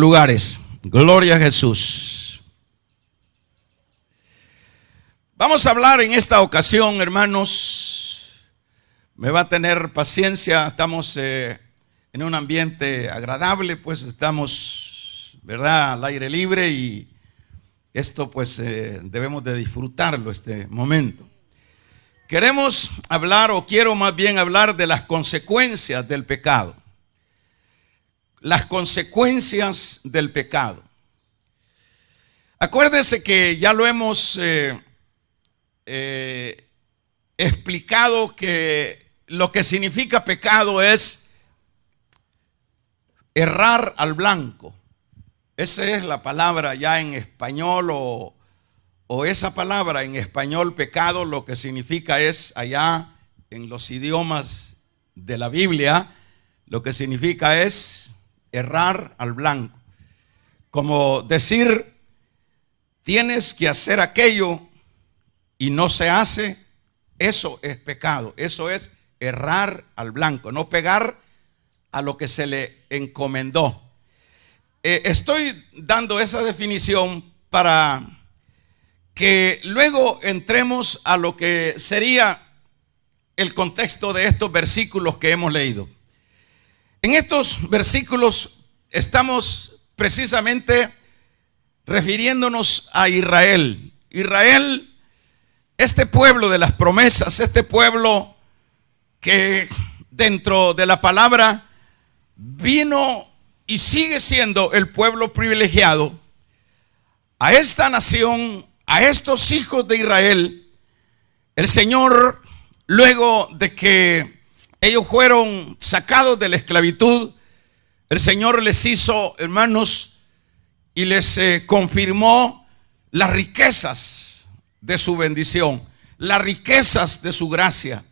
lugares. Gloria a Jesús. Vamos a hablar en esta ocasión, hermanos. Me va a tener paciencia. Estamos en un ambiente agradable, pues estamos, ¿verdad?, al aire libre, y esto pues debemos de disfrutarlo este momento. Queremos hablar, o quiero más bien hablar, de las consecuencias del pecado. Las consecuencias del pecado. Acuérdense que ya lo hemos explicado, que lo que significa pecado es errar al blanco. Esa es la palabra ya en español, o esa palabra en español, pecado, lo que significa es, allá en los idiomas de la Biblia, lo que significa es errar al blanco. Como decir, tienes que hacer aquello y no se hace, eso es pecado. Eso es errar al blanco, no pegar a lo que se le encomendó. Estoy dando esa definición para que luego entremos a lo que sería el contexto de estos versículos que hemos leído. En estos versículos estamos precisamente refiriéndonos a Israel. Israel, este pueblo de las promesas, este pueblo que dentro de la palabra vino y sigue siendo el pueblo privilegiado. A esta nación, a estos hijos de Israel, el Señor, luego de que ellos fueron sacados de la esclavitud, el Señor les hizo, hermanos, y les confirmó las riquezas de su bendición, las riquezas de su gracia.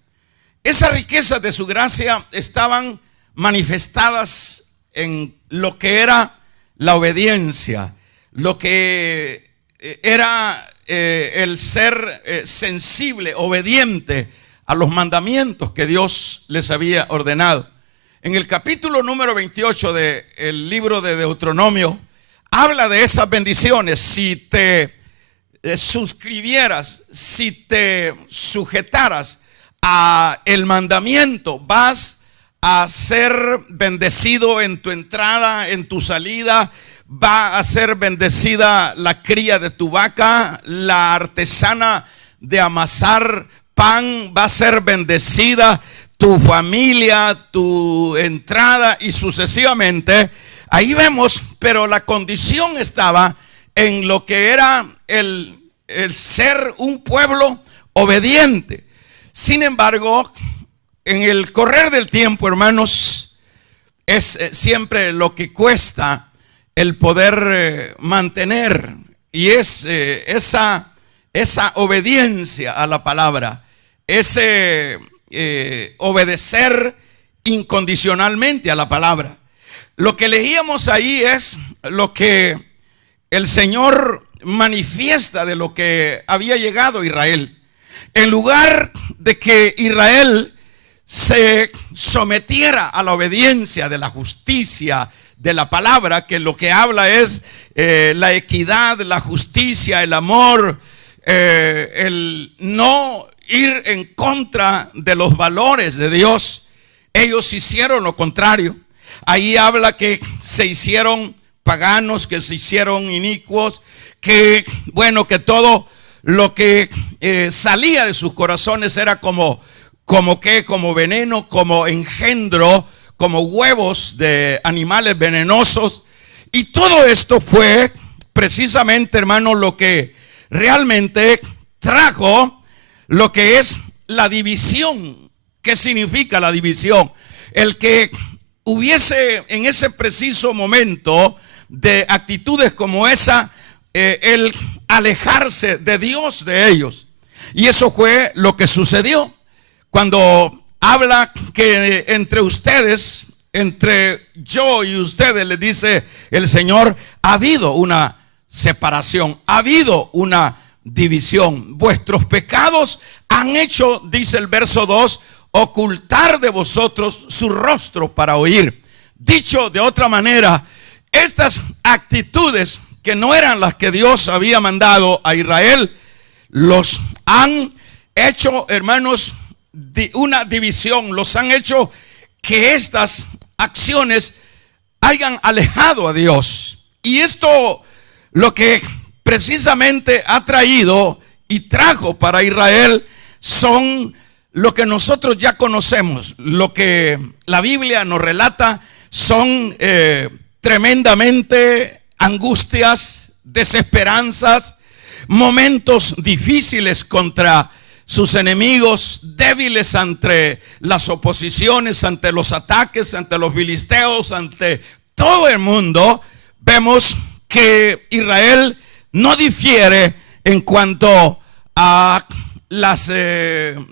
Esas riquezas de su gracia estaban manifestadas en lo que era la obediencia, lo que era el ser sensible, obediente a los mandamientos que Dios les había ordenado. En el capítulo número 28 del libro de Deuteronomio, habla de esas bendiciones. Si te suscribieras, si te sujetaras a el mandamiento, vas a ser bendecido en tu entrada, en tu salida. Va a ser bendecida la cría de tu vaca, la artesana de amasar pan va a ser bendecida, tu familia, tu entrada, y sucesivamente. Ahí vemos, pero la condición estaba en lo que era el ser un pueblo obediente. Sin embargo, en el correr del tiempo, hermanos, es siempre lo que cuesta el poder mantener, y es esa obediencia a la palabra, ese obedecer incondicionalmente a la palabra. Lo que leíamos ahí es lo que el Señor manifiesta de lo que había llegado a Israel. En lugar de que Israel se sometiera a la obediencia de la justicia de la palabra, que lo que habla es la equidad, la justicia, el amor, el no ir en contra de los valores de Dios, ellos hicieron lo contrario. Ahí habla que se hicieron paganos, que se hicieron inicuos, que bueno, que todo lo que salía de sus corazones era como veneno, como engendro, como huevos de animales venenosos. Y todo esto fue precisamente, hermano, lo que realmente trajo lo que es la división. ¿Qué significa la división? El que hubiese en ese preciso momento de actitudes como esa, el alejarse de Dios de ellos. Y eso fue lo que sucedió cuando habla que entre ustedes, entre yo y ustedes, les dice el Señor, ha habido una separación, ha habido una división. Vuestros pecados han hecho, dice el verso 2, ocultar de vosotros su rostro para oír. Dicho de otra manera, estas actitudes que no eran las que Dios había mandado a Israel, los han hecho, hermanos, una división, los han hecho que estas acciones hayan alejado a Dios. Y esto lo que precisamente ha traído y trajo para Israel son lo que nosotros ya conocemos, lo que la Biblia nos relata son tremendamente angustias, desesperanzas, momentos difíciles contra sus enemigos, débiles ante las oposiciones, ante los ataques, ante los filisteos, ante todo el mundo. Vemos que Israel no difiere en cuanto a las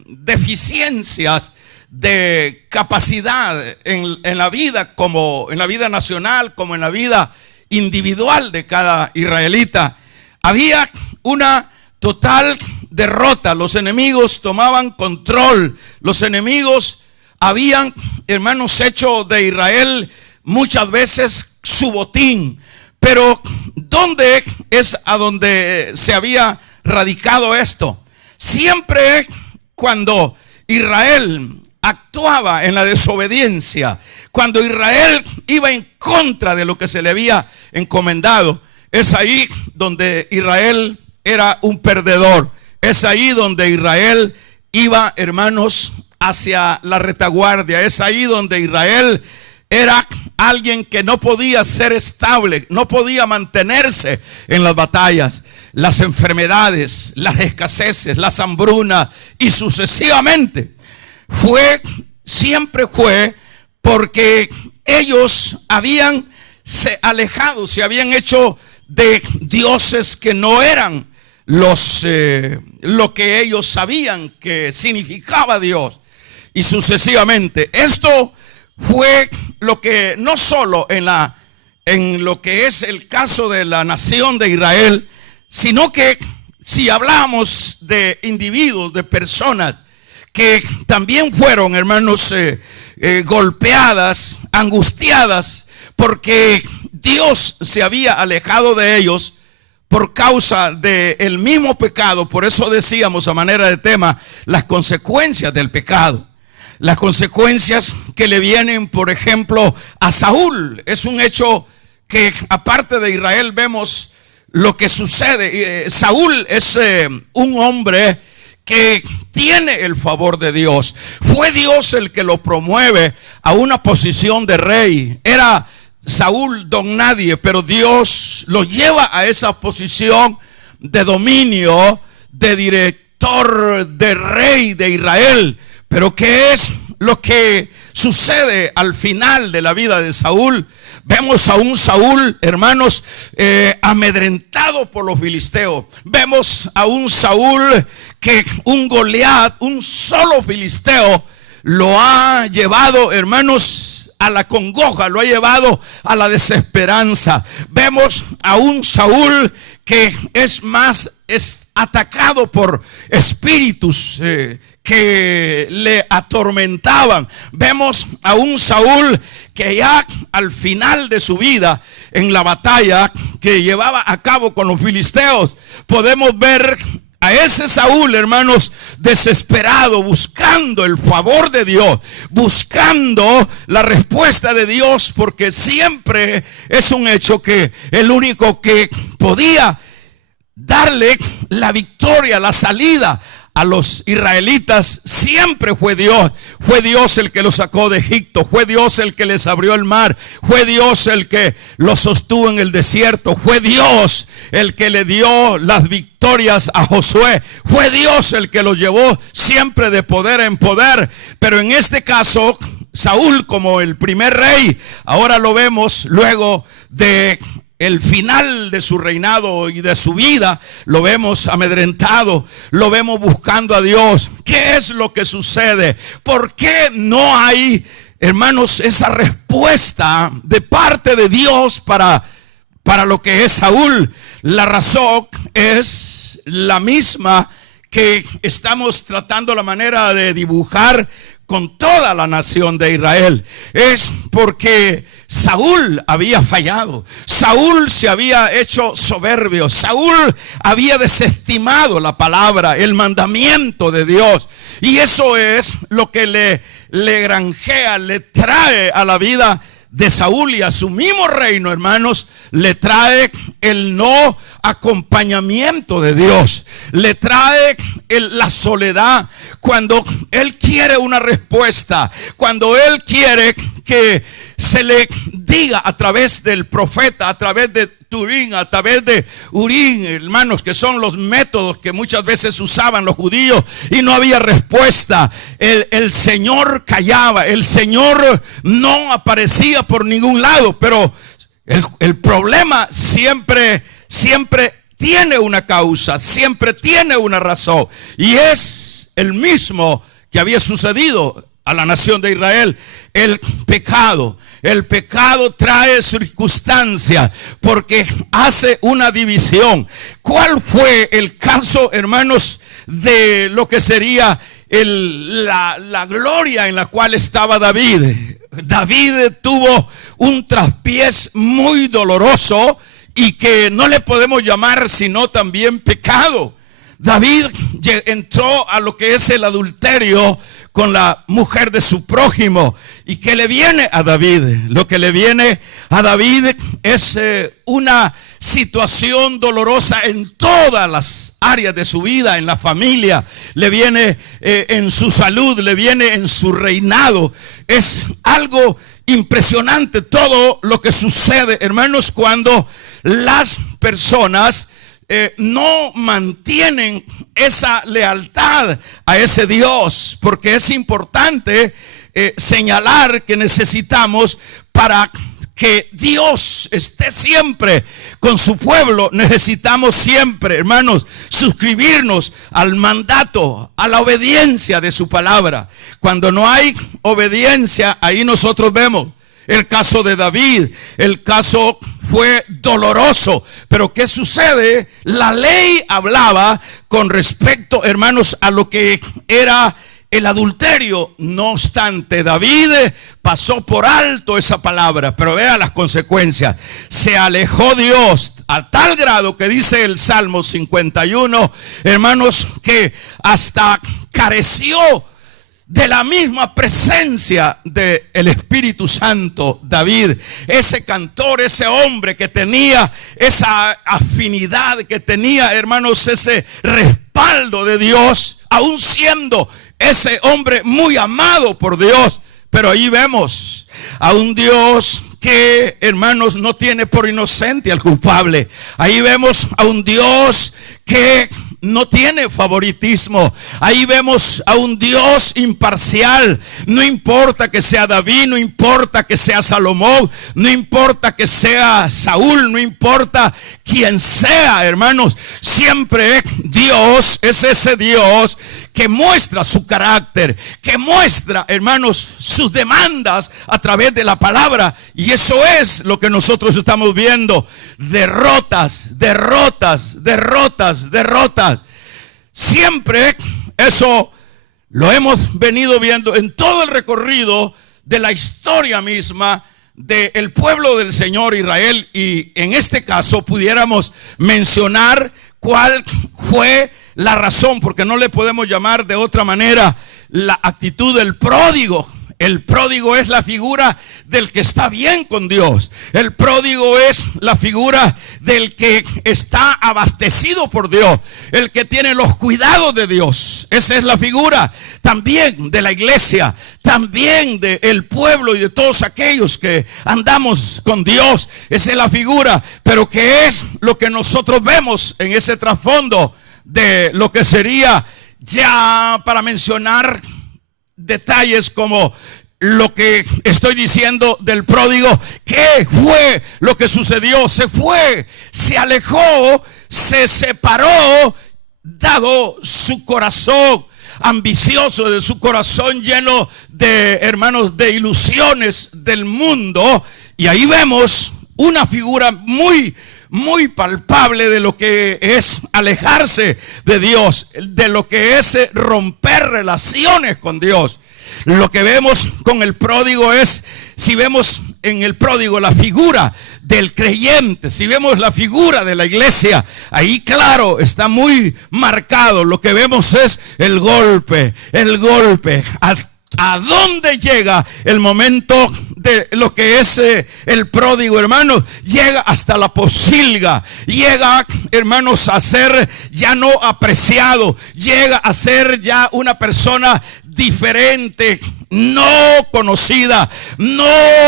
deficiencias de capacidad en la vida, como en la vida nacional, como en la vida individual de cada israelita. Había una total derrota. Los enemigos tomaban control. Los enemigos habían, hermanos, hecho de Israel muchas veces su botín. Pero ¿dónde es a donde se había radicado esto? Siempre cuando Israel actuaba en la desobediencia, cuando Israel iba en contra de lo que se le había encomendado, es ahí donde Israel era un perdedor. Es ahí donde Israel iba, hermanos, hacia la retaguardia. Es ahí donde Israel era alguien que no podía ser estable, no podía mantenerse en las batallas. Las enfermedades, las escaseces, las hambrunas y sucesivamente. Siempre fue porque ellos habían alejado, se habían hecho de dioses que no eran lo que ellos sabían que significaba Dios, y sucesivamente. Esto fue lo que no solo en lo que es el caso de la nación de Israel, sino que si hablamos de individuos, de personas que también fueron, hermanos, golpeadas, angustiadas, porque Dios se había alejado de ellos por causa del mismo pecado. Por eso decíamos a manera de tema las consecuencias del pecado. Las consecuencias que le vienen, por ejemplo, a Saúl. Es un hecho que aparte de Israel vemos lo que sucede. Saúl es un hombre que tiene el favor de Dios. Fue Dios el que lo promueve a una posición de rey. Era Saúl don nadie, pero Dios lo lleva a esa posición de dominio, de director, de rey de Israel. Pero ¿qué es lo que sucede al final de la vida de Saúl? Vemos a un Saúl, hermanos, amedrentado por los filisteos. Vemos a un Saúl que un Goliat, un solo filisteo, lo ha llevado, hermanos, a la congoja, lo ha llevado a la desesperanza. Vemos a un Saúl que es atacado por espíritus que le atormentaban. Vemos a un Saúl que ya al final de su vida, en la batalla que llevaba a cabo con los filisteos, podemos ver a ese Saúl, hermanos, desesperado, buscando el favor de Dios, buscando la respuesta de Dios, porque siempre es un hecho que el único que podía darle la victoria, la salida a los israelitas siempre fue Dios. Fue Dios el que los sacó de Egipto. Fue Dios el que les abrió el mar. Fue Dios el que los sostuvo en el desierto. Fue Dios el que le dio las victorias a Josué. Fue Dios el que los llevó siempre de poder en poder. Pero en este caso, Saúl, como el primer rey, ahora lo vemos luego de el final de su reinado y de su vida, lo vemos amedrentado, lo vemos buscando a Dios. ¿Qué es lo que sucede? ¿Por qué no hay, hermanos, esa respuesta de parte de Dios para lo que es Saúl? La razón es la misma que estamos tratando la manera de dibujar con toda la nación de Israel. Es porque Saúl había fallado. Saúl se había hecho soberbio. Saúl había desestimado la palabra, el mandamiento de Dios. Y eso es lo que le granjea, le trae a la vida de Saúl y a su mismo reino, hermanos, le trae el no acompañamiento de Dios, le trae la soledad. Cuando él quiere una respuesta, cuando él quiere que se le diga a través del profeta, a través de Turín, a través de Urín, hermanos, que son los métodos que muchas veces usaban los judíos, y no había respuesta. El Señor callaba, el Señor no aparecía por ningún lado, pero el problema siempre tiene una causa, siempre tiene una razón, y es el mismo que había sucedido a la nación de Israel. El pecado trae circunstancias porque hace una división. ¿Cuál fue el caso, hermanos, de lo que sería la gloria en la cual estaba David? David tuvo un traspiés muy doloroso y que no le podemos llamar sino también pecado. David entró a lo que es el adulterio con la mujer de su prójimo. ¿Y qué le viene a David? Lo que le viene a David es una situación dolorosa en todas las áreas de su vida, en la familia, le viene en su salud, le viene en su reinado. Es algo impresionante todo lo que sucede, hermanos, cuando las personas no mantienen esa lealtad a ese Dios, porque es importante señalar que necesitamos, para que Dios esté siempre con su pueblo, necesitamos siempre, hermanos, suscribirnos al mandato, a la obediencia de su palabra. Cuando no hay obediencia, ahí nosotros vemos el caso de David. El caso fue doloroso, pero ¿qué sucede? La ley hablaba con respecto, hermanos, a lo que era el adulterio. No obstante, David pasó por alto esa palabra, pero vea las consecuencias. Se alejó Dios a tal grado que dice el Salmo 51, hermanos, que hasta careció de la misma presencia del Espíritu Santo. David, ese cantor, ese hombre que tenía esa afinidad, que tenía, hermanos, ese respaldo de Dios, aún siendo ese hombre muy amado por Dios. Pero ahí vemos a un Dios que, hermanos, no tiene por inocente al culpable. Ahí vemos a un Dios que no tiene favoritismo. Ahí vemos a un Dios imparcial. No importa que sea David, no importa que sea Salomón, no importa que sea Saúl, no importa quién sea, hermanos, siempre Dios es ese Dios que muestra su carácter, que muestra, hermanos, sus demandas a través de la palabra. Y eso es lo que nosotros estamos viendo: derrotas, derrotas, derrotas, derrotas. Siempre eso lo hemos venido viendo en todo el recorrido de la historia misma del pueblo del Señor Israel. Y en este caso pudiéramos mencionar cuál fue la razón, porque no le podemos llamar de otra manera, la actitud del pródigo. El pródigo es la figura del que está bien con Dios. El pródigo es la figura del que está abastecido por Dios, el que tiene los cuidados de Dios. Esa es la figura también de la iglesia, también del pueblo y de todos aquellos que andamos con Dios. Esa es la figura. Pero ¿qué es lo que nosotros vemos en ese trasfondo de lo que sería, ya para mencionar detalles como lo que estoy diciendo del pródigo? ¿Qué fue lo que sucedió? Se fue, se alejó, se separó, dado su corazón ambicioso, de su corazón lleno de, hermanos, de ilusiones del mundo. Y ahí vemos una figura muy palpable de lo que es alejarse de Dios, de lo que es romper relaciones con Dios. Lo que vemos con el pródigo es, si vemos en el pródigo la figura del creyente, si vemos la figura de la iglesia, ahí claro, está muy marcado. Lo que vemos es el golpe. ¿A dónde llega el momento de lo que es el pródigo, hermanos? Llega hasta la posilga, llega, hermanos, a ser ya no apreciado, llega a ser ya una persona diferente, no conocida, no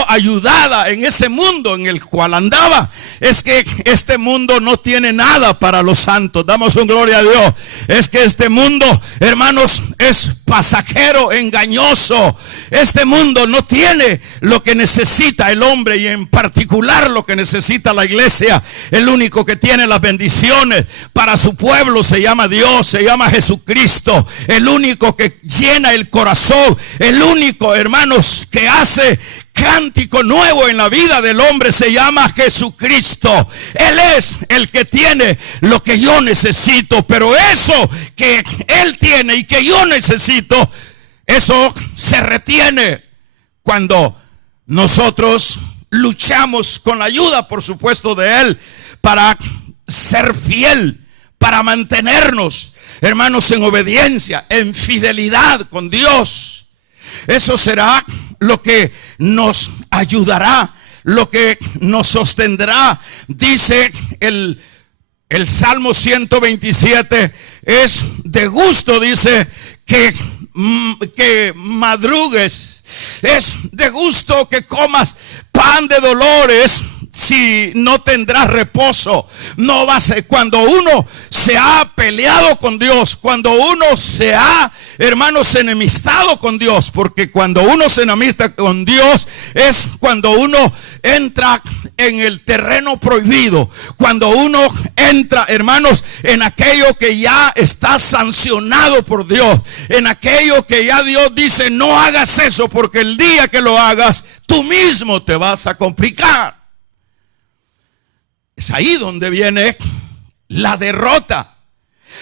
ayudada en ese mundo en el cual andaba. Es que este mundo no tiene nada para los santos. Damos un gloria a Dios. Es que este mundo, hermanos, es pasajero, engañoso. Este mundo no tiene lo que necesita el hombre, y en particular lo que necesita la iglesia. El único que tiene las bendiciones para su pueblo se llama Dios, se llama Jesucristo. El único que llena el corazón, el único, hermanos, que hace cántico nuevo en la vida del hombre se llama Jesucristo. Él es el que tiene lo que yo necesito, pero eso que Él tiene y que yo necesito, eso se retiene cuando nosotros luchamos con la ayuda, por supuesto, de Él, para ser fiel, para mantenernos, hermanos, en obediencia, en fidelidad con Dios. Eso será lo que nos ayudará, lo que nos sostendrá. Dice el Salmo 127, es de gusto, dice, que madrugues, es de gusto que comas pan de dolores, si no tendrás reposo. No vas a, cuando uno se ha peleado con Dios, cuando uno se ha, hermanos, enemistado con Dios, porque cuando uno se enemista con Dios es cuando uno entra en el terreno prohibido, cuando uno entra, hermanos, en aquello que ya está sancionado por Dios, en aquello que ya Dios dice: no hagas eso, porque el día que lo hagas tú mismo te vas a complicar. Es ahí donde viene la derrota.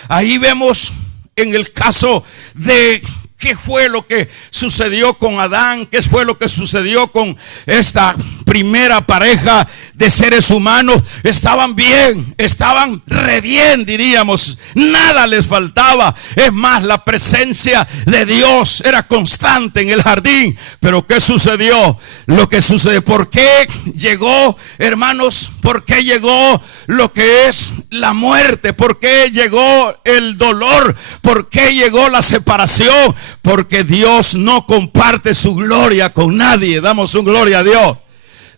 Ahí vemos en el caso de qué fue lo que sucedió con Adán, qué fue lo que sucedió con esta primera pareja de seres humanos. Estaban bien, estaban re bien, diríamos, nada les faltaba. Es más, la presencia de Dios era constante en el jardín. Pero ¿qué sucedió? Lo que sucede, ¿por qué llegó, hermanos? ¿Por qué llegó lo que es la muerte? ¿Por qué llegó el dolor? ¿Por qué llegó la separación? Porque Dios no comparte su gloria con nadie. Damos un gloria a Dios.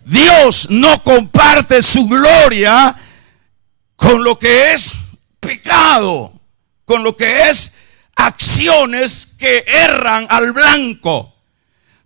Dios no comparte su gloria con lo que es pecado, con lo que es acciones que erran al blanco.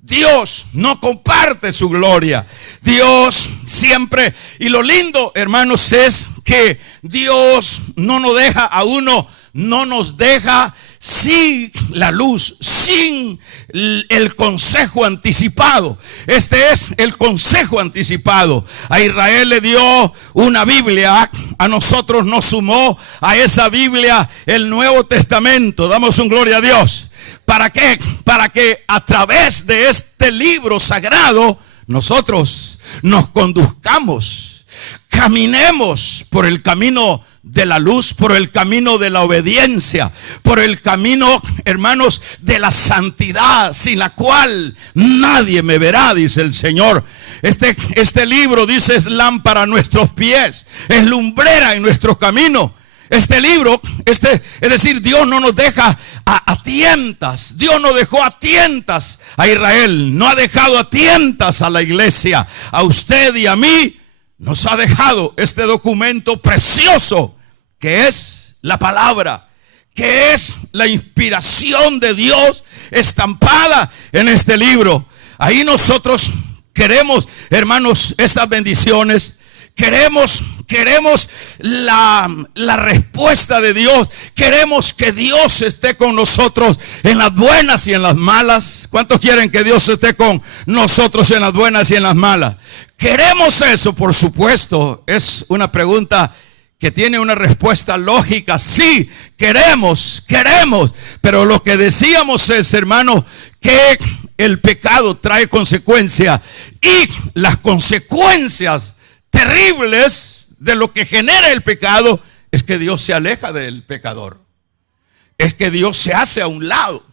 Dios no comparte su gloria. Dios siempre, y lo lindo, hermanos, es que Dios no nos deja a uno, no nos deja sin la luz, sin el consejo anticipado. Este es el consejo anticipado. A Israel le dio una Biblia, a nosotros nos sumó a esa Biblia el Nuevo Testamento. Damos un gloria a Dios. ¿Para qué? Para que a través de este libro sagrado nosotros nos conduzcamos, caminemos por el camino de la luz, por el camino de la obediencia, por el camino, hermanos, de la santidad, sin la cual nadie me verá, dice el Señor. Este libro, dice, es lámpara a nuestros pies, es lumbrera en nuestro camino. Este libro, es decir, Dios no nos deja a tientas. Dios no dejó a tientas a Israel, no ha dejado a tientas a la iglesia. A usted y a mí nos ha dejado este documento precioso que es la palabra, que es la inspiración de Dios estampada en este libro. Ahí nosotros queremos, hermanos, estas bendiciones. Queremos queremos la respuesta de Dios. Queremos que Dios esté con nosotros en las buenas y en las malas. ¿Cuántos quieren que Dios esté con nosotros en las buenas y en las malas? ¿Queremos eso? Por supuesto, es una pregunta que tiene una respuesta lógica. Sí, queremos. Pero lo que decíamos es, hermano, que el pecado trae consecuencias. Y las consecuencias terribles de lo que genera el pecado es que Dios se aleja del pecador. Es que Dios se hace a un lado.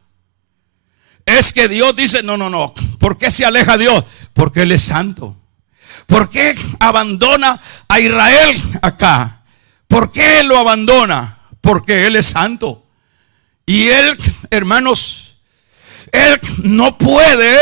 Es que Dios dice, no. ¿Por qué se aleja Dios? Porque Él es santo. ¿Por qué abandona a Israel acá? ¿Por qué lo abandona? Porque Él es santo. Y Él, hermanos, Él no puede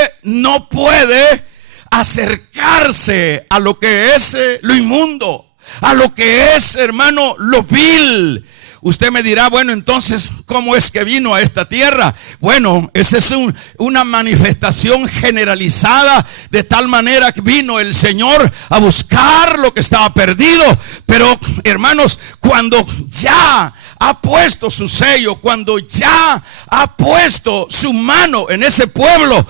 acercarse a lo que es lo inmundo, a lo que es, hermano, lo vil. Usted me dirá, bueno, entonces, ¿cómo es que vino a esta tierra? Bueno, esa es una manifestación generalizada, de tal manera que vino el Señor a buscar lo que estaba perdido. Pero, hermanos, cuando ya ha puesto su sello, cuando ya ha puesto su mano en ese pueblo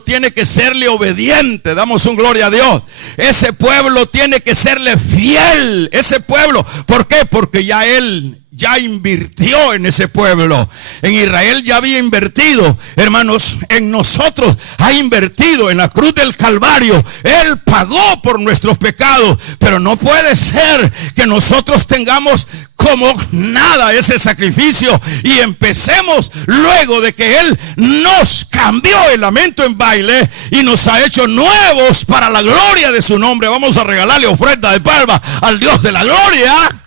tiene que serle obediente. Damos un gloria a Dios. Ese pueblo tiene que serle fiel. Ese pueblo, ¿por qué? Porque ya Él ya invirtió en ese pueblo. En Israel ya había invertido, hermanos. En nosotros ha invertido en la cruz del Calvario. Él pagó por nuestros pecados. Pero no puede ser que nosotros tengamos como nada ese sacrificio y empecemos luego de que Él nos cambió el lamento en baile y nos ha hecho nuevos para la gloria de su nombre. Vamos a regalarle ofrenda de palma al Dios de la gloria.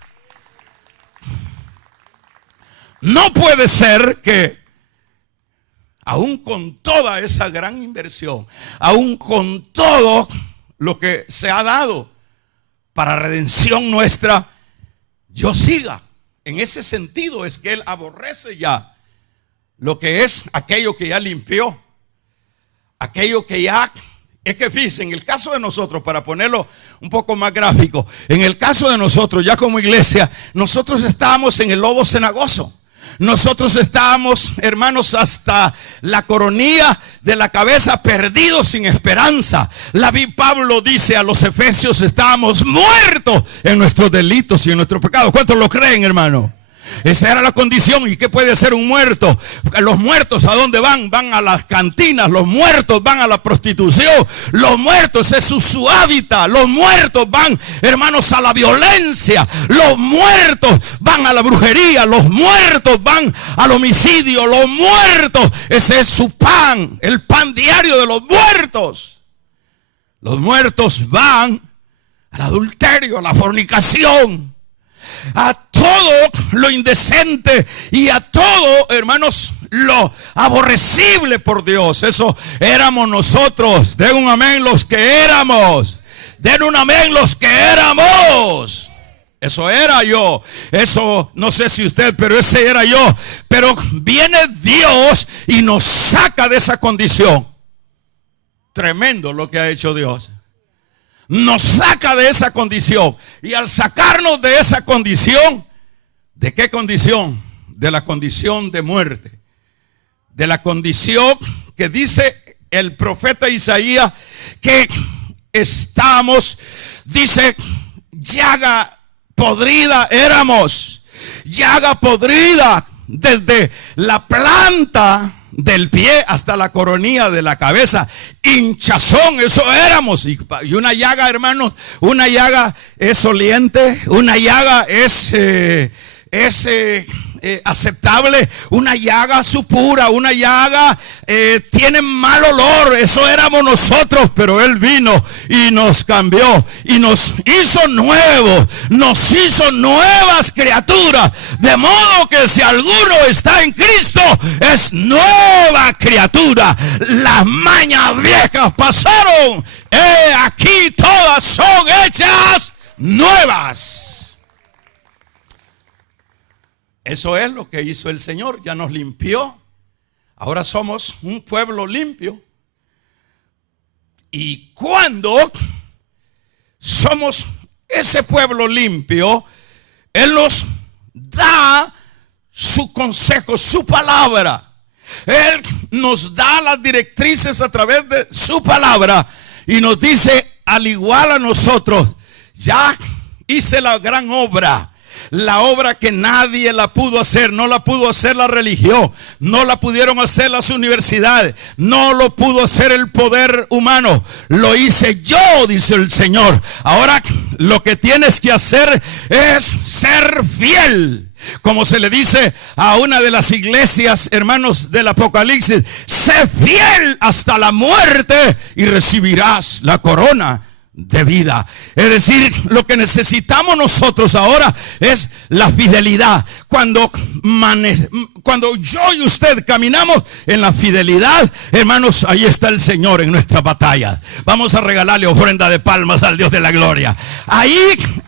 No puede ser que aún con toda esa gran inversión, aún con todo lo que se ha dado para redención nuestra, yo siga. En ese sentido es que Él aborrece ya lo que es aquello que ya limpió, aquello que ya... Es que fíjense, en el caso de nosotros, para ponerlo un poco más gráfico, en el caso de nosotros, ya como iglesia, nosotros estábamos en el lodo cenagoso. Nosotros estábamos, hermanos, hasta la coronilla de la cabeza, perdidos sin esperanza. Pablo dice a los efesios, estábamos muertos en nuestros delitos y en nuestros pecados. ¿Cuántos lo creen, hermano? Esa era la condición. ¿Y qué puede ser un muerto? Los muertos, ¿a dónde van? Van a las cantinas. Los muertos van a la prostitución. Los muertos, eso es su hábitat. Los muertos van, hermanos, a la violencia. Los muertos van a la brujería. Los muertos van al homicidio. Los muertos, ese es su pan, el pan diario de los muertos. Los muertos van al adulterio, a la fornicación, a todo lo indecente y a todo, hermanos, lo aborrecible por Dios. Eso éramos nosotros. Den un amén los que éramos. Den un amén los que éramos. Eso era yo. Eso no sé si usted, pero ese era yo. Pero viene Dios y nos saca de esa condición. Tremendo lo que ha hecho Dios. Nos saca de esa condición. Y al sacarnos de esa condición, ¿de qué condición? De la condición de muerte. De la condición que dice el profeta Isaías que estamos, dice, llaga podrida éramos. Llaga podrida desde la planta del pie hasta la coronilla de la cabeza. Hinchazón, eso éramos. Y una llaga, hermanos, una llaga es oliente, una llaga es aceptable, una llaga supura, una llaga tiene mal olor. Eso éramos nosotros, pero Él vino y nos cambió y nos hizo nuevos, nos hizo nuevas criaturas, de modo que si alguno está en Cristo es nueva criatura. Las mañas viejas pasaron, aquí todas son hechas nuevas. Eso es lo que hizo el Señor. Ya nos limpió. Ahora somos un pueblo limpio. Y cuando somos ese pueblo limpio, Él nos da su consejo, su palabra. Él nos da las directrices a través de su palabra y nos dice, al igual a nosotros, ya hice la gran obra. La obra que nadie la pudo hacer, no la pudo hacer la religión, no la pudieron hacer las universidades, no lo pudo hacer el poder humano, lo hice yo, dice el Señor. Ahora lo que tienes que hacer es ser fiel. Como se le dice a una de las iglesias, hermanos del Apocalipsis, sé fiel hasta la muerte y recibirás la corona de vida. Es decir, lo que necesitamos nosotros ahora es la fidelidad. Cuando yo y usted caminamos en la fidelidad, hermanos, ahí está el Señor en nuestra batalla. Vamos a regalarle ofrenda de palmas al Dios de la gloria. Ahí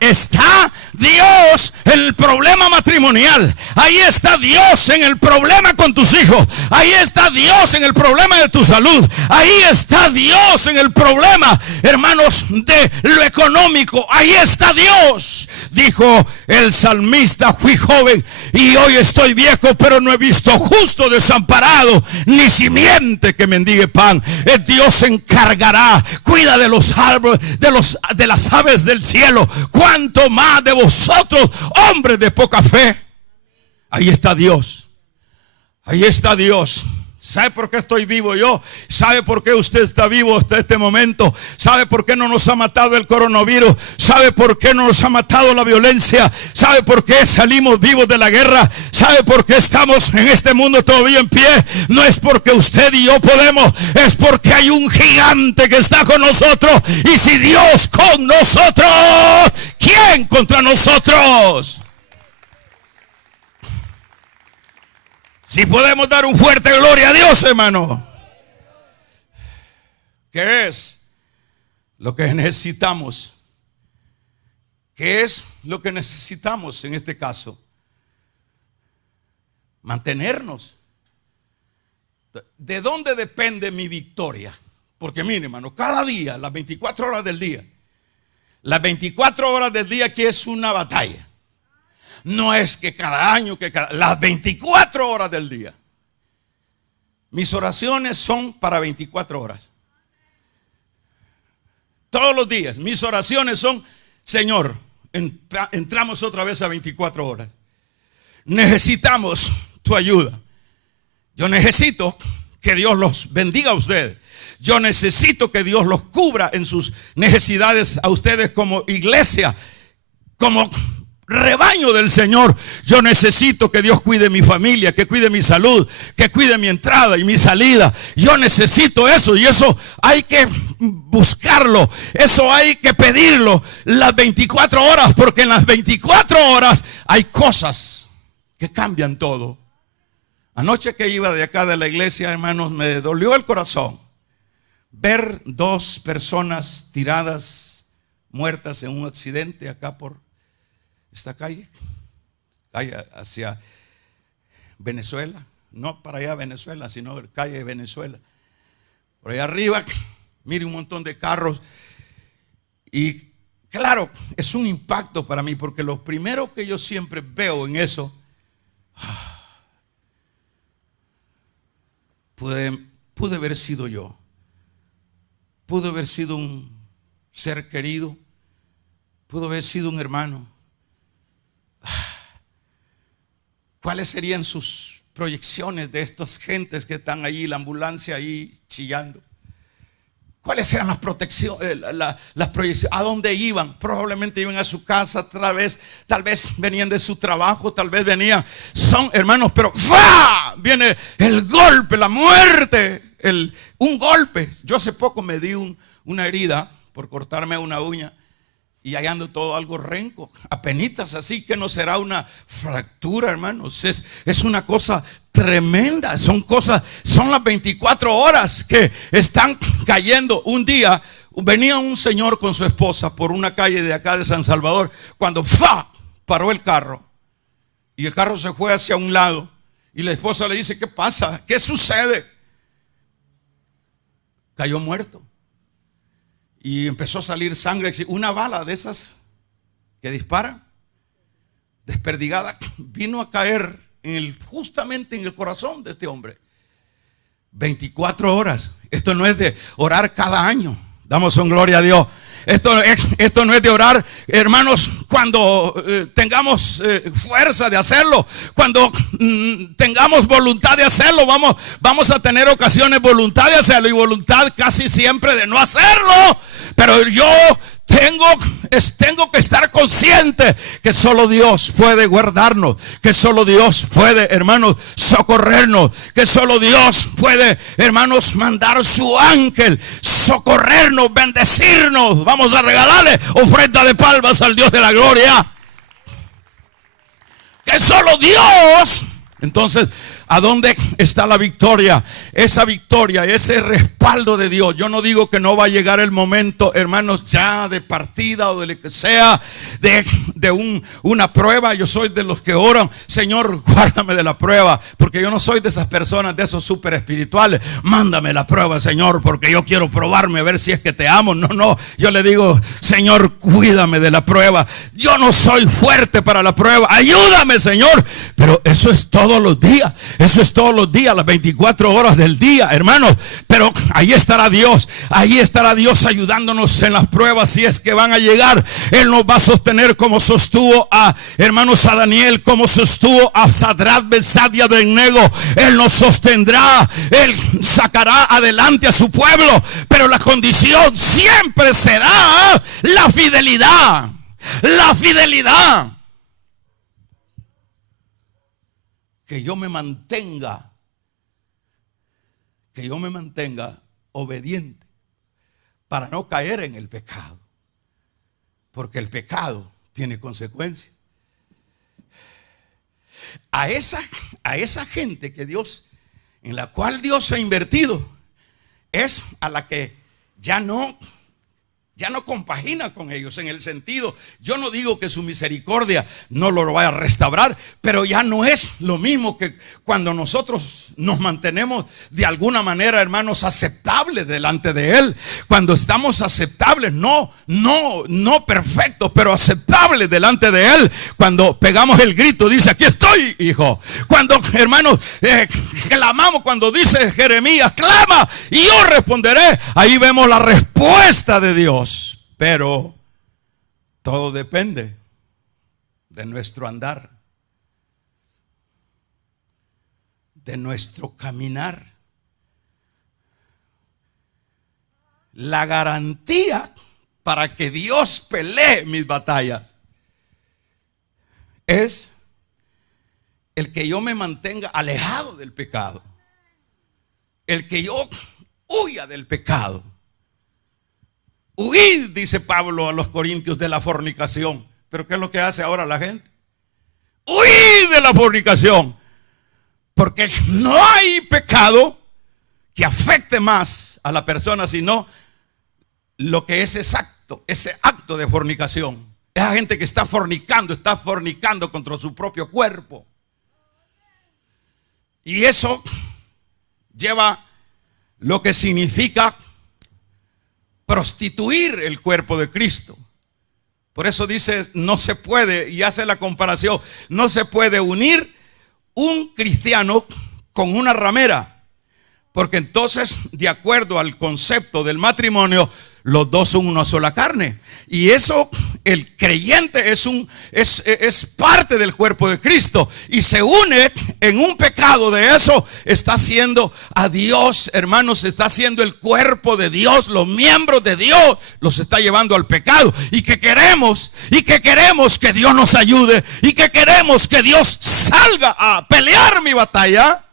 está Dios en el problema matrimonial. Ahí está Dios en el problema con tus hijos. Ahí está Dios en el problema de tu salud. Ahí está Dios en el problema, hermanos, de lo económico. Ahí está Dios. Dijo el salmista, fui joven y hoy estoy viejo, pero no he visto justo desamparado, ni simiente que mendigue pan. Dios se encargará, cuida de los árboles, de las aves del cielo. Cuanto más de vosotros, hombres de poca fe. Ahí está Dios. Ahí está Dios. ¿Sabe por qué estoy vivo yo? ¿Sabe por qué usted está vivo hasta este momento? ¿Sabe por qué no nos ha matado el coronavirus? ¿Sabe por qué no nos ha matado la violencia? ¿Sabe por qué salimos vivos de la guerra? ¿Sabe por qué estamos en este mundo todavía en pie? No es porque usted y yo podemos, es porque hay un gigante que está con nosotros. Y si Dios con nosotros, ¿quién contra nosotros? Si podemos dar un fuerte gloria a Dios, hermano. ¿Qué es lo que necesitamos? ¿Qué es lo que necesitamos en este caso? Mantenernos. ¿De dónde depende mi victoria? Porque mire, hermano, cada día, las 24 horas del día, aquí es una batalla. No es que cada año, las 24 horas del día. Mis oraciones son para 24 horas. Todos los días, mis oraciones son, Señor, entramos otra vez a 24 horas. Necesitamos tu ayuda. Yo necesito que Dios los bendiga a ustedes. Yo necesito que Dios los cubra en sus necesidades a ustedes como iglesia, como rebaño del Señor. Yo necesito que Dios cuide mi familia, que cuide mi salud, que cuide mi entrada y mi salida. Yo necesito eso, y eso hay que buscarlo, eso hay que pedirlo las 24 horas, porque en las 24 horas hay cosas que cambian todo. Anoche que iba de acá de la iglesia, hermanos, me dolió el corazón ver 2 personas tiradas, muertas en un accidente acá por esta calle hacia Venezuela, no para allá Venezuela, sino calle Venezuela. Por allá arriba, mire un montón de carros. Y claro, es un impacto para mí, porque lo primero que yo siempre veo en eso, pude haber sido yo, pude haber sido un ser querido, pudo haber sido un hermano. ¿Cuáles serían sus proyecciones de estas gentes que están allí, la ambulancia ahí chillando? ¿Cuáles eran las proyecciones? ¿A dónde iban? Probablemente iban a su casa, tal vez venían de su trabajo, tal vez venían, son hermanos, pero ¡fua! Viene el golpe, la muerte, un golpe. Yo hace poco me di una herida por cortarme una uña. Y ahí ando todo algo renco, apenitas, así que no será una fractura, hermanos. Es una cosa tremenda. Son las 24 horas que están cayendo. Un día venía un señor con su esposa por una calle de acá de San Salvador, cuando paró el carro. Y el carro se fue hacia un lado. Y la esposa le dice: ¿qué pasa? ¿Qué sucede? Cayó muerto. Y empezó a salir sangre. Una bala de esas que dispara, desperdigada, vino a caer justamente en el corazón de este hombre. 24 horas. Esto no es de orar cada año. Damos un gloria a Dios. Esto no es de orar, hermanos, cuando tengamos fuerza de hacerlo, cuando tengamos voluntad de hacerlo. Vamos a tener ocasiones voluntad de hacerlo y voluntad casi siempre de no hacerlo. Pero yo tengo que estar consciente que solo Dios puede guardarnos, que solo Dios puede, hermanos, socorrernos, que solo Dios puede, hermanos, mandar su ángel, socorrernos, bendecirnos. Vamos a regalarle ofrenda de palmas al Dios de la gloria. Que solo Dios. Entonces, ¿a dónde está la victoria? Esa victoria, ese respaldo de Dios. Yo no digo que no va a llegar el momento, hermanos, ya de partida o de lo que sea, de una prueba. Yo soy de los que oran, Señor, guárdame de la prueba, porque yo no soy de esas personas, de esos súper espirituales. Mándame la prueba, Señor, porque yo quiero probarme a ver si es que te amo. No, yo le digo, Señor, cuídame de la prueba. Yo no soy fuerte para la prueba. Ayúdame, Señor. Pero eso es todos los días. Eso es todos los días, las 24 horas del día, hermanos. Pero ahí estará Dios ayudándonos en las pruebas, si es que van a llegar. Él nos va a sostener como sostuvo a, hermanos, a Daniel, como sostuvo a Sadrach, Mesach y Abednego. Él nos sostendrá, Él sacará adelante a su pueblo. Pero la condición siempre será la fidelidad. La fidelidad. Que yo me mantenga obediente para no caer en el pecado, porque el pecado tiene consecuencias. A esa gente que Dios, en la cual Dios ha invertido, es a la que ya no compagina con ellos, en el sentido, yo no digo que su misericordia no lo vaya a restaurar, pero ya no es lo mismo que cuando nosotros nos mantenemos de alguna manera, hermanos, aceptables delante de Él. Cuando estamos aceptables, no perfectos, pero aceptables delante de Él. Cuando pegamos el grito, dice, aquí estoy, hijo. Cuando, hermanos, clamamos, cuando dice Jeremías, clama y yo responderé. Ahí vemos la respuesta de Dios. Pero todo depende de nuestro andar, de nuestro caminar. La garantía para que Dios pelee mis batallas es el que yo me mantenga alejado del pecado, el que yo huya del pecado. Huid, dice Pablo a los corintios, de la fornicación. Pero ¿qué es lo que hace ahora la gente? Huid de la fornicación. Porque no hay pecado que afecte más a la persona, sino lo que es ese acto de fornicación. Esa gente que está fornicando contra su propio cuerpo. Y eso lleva lo que significa prostituir el cuerpo de Cristo. Por eso dice, no se puede, y hace la comparación, no se puede unir un cristiano con una ramera, porque entonces, de acuerdo al concepto del matrimonio, los dos son una sola carne. Y eso, el creyente es parte del cuerpo de Cristo y se une en un pecado de eso. Está haciendo a Dios, hermanos, está haciendo el cuerpo de Dios, los miembros de Dios, los está llevando al pecado. Y que queremos que Dios nos ayude y que queremos que Dios salga a pelear mi batalla.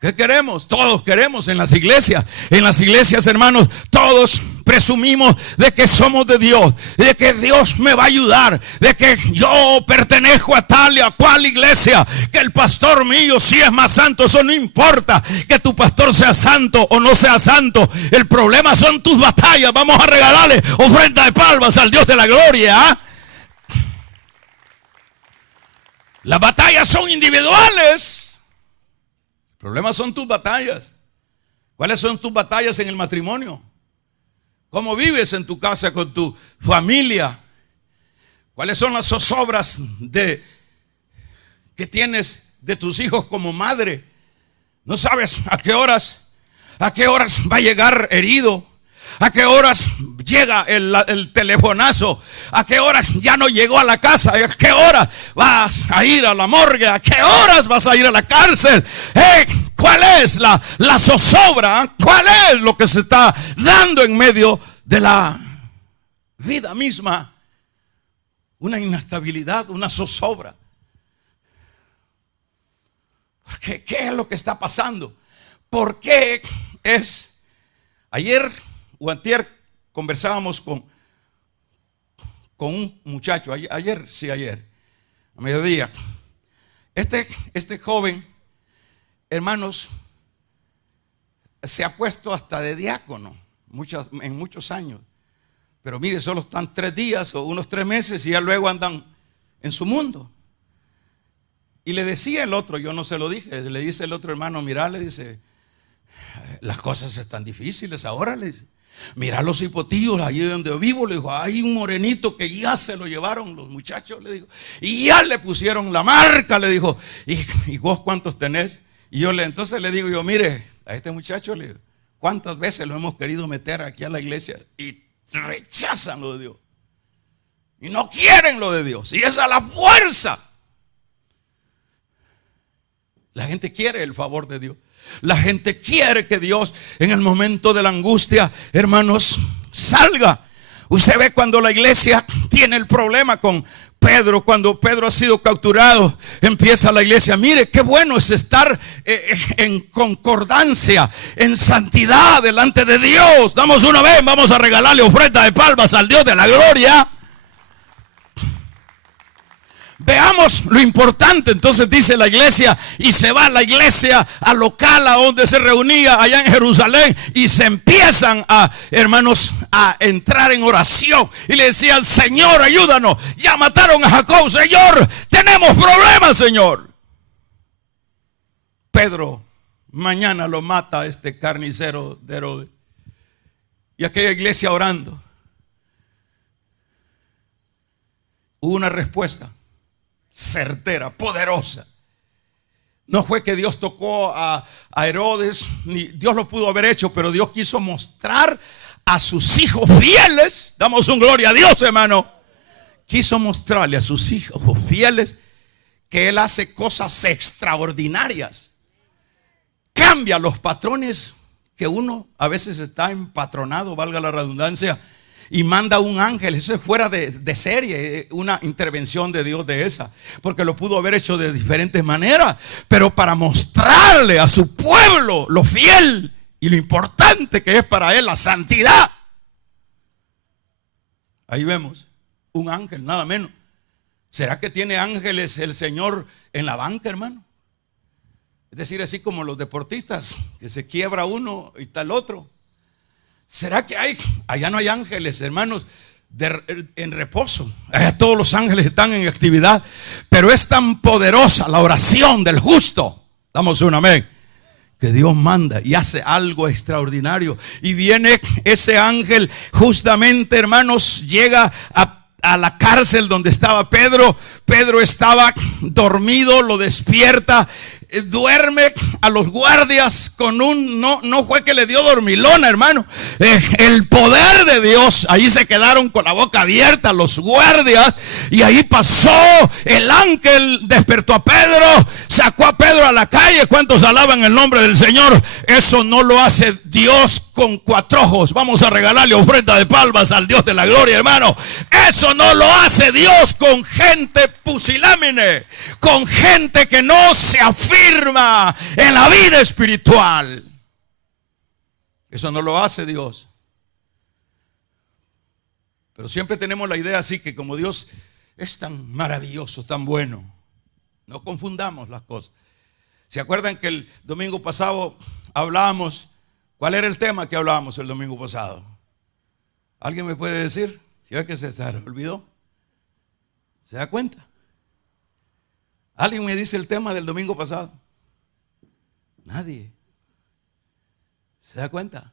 ¿Qué queremos? Todos queremos en las iglesias. En las iglesias, hermanos, todos presumimos de que somos de Dios, de que Dios me va a ayudar, de que yo pertenezco a tal y a cual iglesia, que el pastor mío sí es más santo. Eso no importa, que tu pastor sea santo o no sea santo. El problema son tus batallas. Vamos a regalarle ofrenda de palmas al Dios de la gloria. Las batallas son individuales. El problema son tus batallas. ¿Cuáles son tus batallas en el matrimonio? ¿Cómo vives en tu casa con tu familia? ¿Cuáles son las zozobras que tienes de tus hijos como madre? No sabes a qué horas va a llegar herido, a qué horas llega el telefonazo, a qué horas ya no llegó a la casa, a qué horas vas a ir a la morgue, a qué horas vas a ir a la cárcel. ¿Cuál es la zozobra? ¿Cuál es lo que se está dando en medio de la vida misma? Una inestabilidad, una zozobra. Porque ¿qué es lo que está pasando? ¿Por qué es? Ayer o antier conversábamos con un muchacho, ayer, a mediodía. Este joven, hermanos, se ha puesto hasta de diácono en muchos años. Pero mire, solo están 3 días o unos 3 meses y ya luego andan en su mundo. Y le decía el otro, yo no se lo dije, le dice el otro hermano, mira, le dice, las cosas están difíciles ahora, le dice. Mira los hipotíos, allí donde yo vivo, le dijo, hay un morenito que ya se lo llevaron los muchachos, le dijo, y ya le pusieron la marca, le dijo, ¿y vos cuántos tenés? Y yo entonces le digo, mire, a este muchacho, le digo, ¿cuántas veces lo hemos querido meter aquí a la iglesia? Y rechazan lo de Dios. Y no quieren lo de Dios. Y esa es la fuerza. La gente quiere el favor de Dios. La gente quiere que Dios en el momento de la angustia, hermanos, salga. Usted ve cuando la iglesia tiene el problema con Pedro, cuando Pedro ha sido capturado, empieza la iglesia. Mire, qué bueno es estar en concordancia, en santidad delante de Dios. Damos una vez, vamos a regalarle ofrenda de palmas al Dios de la gloria. Veamos lo importante. Entonces dice la iglesia, y se va la iglesia al local a donde se reunía allá en Jerusalén, y se empiezan hermanos, a entrar en oración y le decían, Señor, ayúdanos, ya mataron a Jacob, Señor, tenemos problemas, Señor. Pedro, mañana lo mata este carnicero de Herodes. Y aquella iglesia orando, hubo una respuesta certera, poderosa. No fue que Dios tocó a Herodes, ni Dios lo pudo haber hecho, pero Dios quiso mostrar a sus hijos fieles. Damos un gloria a Dios, hermano. Quiso mostrarle a sus hijos fieles que Él hace cosas extraordinarias. Cambia los patrones que uno a veces está empatronado, valga la redundancia, y manda un ángel. Eso es fuera de serie, una intervención de Dios de esa, porque lo pudo haber hecho de diferentes maneras, pero para mostrarle a su pueblo lo fiel y lo importante que es para él la santidad. Ahí vemos un ángel, nada menos. ¿Será que tiene ángeles el Señor en la banca, hermano? Es decir, así como los deportistas, que se quiebra uno y está el otro. ¿Será que allá no hay ángeles, hermanos, en reposo? Allá todos los ángeles están en actividad. Pero es tan poderosa la oración del justo, damos un amén, que Dios manda y hace algo extraordinario. Y viene ese ángel justamente, hermanos, llega a la cárcel donde estaba Pedro. Pedro estaba dormido, lo despierta, duerme a los guardias con no fue que le dio dormilona, hermano. El poder de Dios, ahí se quedaron con la boca abierta los guardias, y ahí pasó el ángel, despertó a Pedro, sacó a Pedro a la calle. ¿Cuántos alaban el nombre del Señor? Eso no lo hace Dios con 4 ojos. Vamos a regalarle ofrenda de palmas al Dios de la gloria, hermano. Eso no lo hace Dios con gente pusilánime, con gente que no se afirma en la vida espiritual. Eso no lo hace Dios. Pero siempre tenemos la idea así, que como Dios es tan maravilloso, tan bueno, no confundamos las cosas. ¿Se acuerdan que el domingo pasado hablábamos? ¿Cuál era el tema que hablábamos el domingo pasado? ¿Alguien me puede decir? Si ve que se olvidó, ¿se da cuenta? ¿Alguien me dice el tema del domingo pasado? Nadie. ¿Se da cuenta?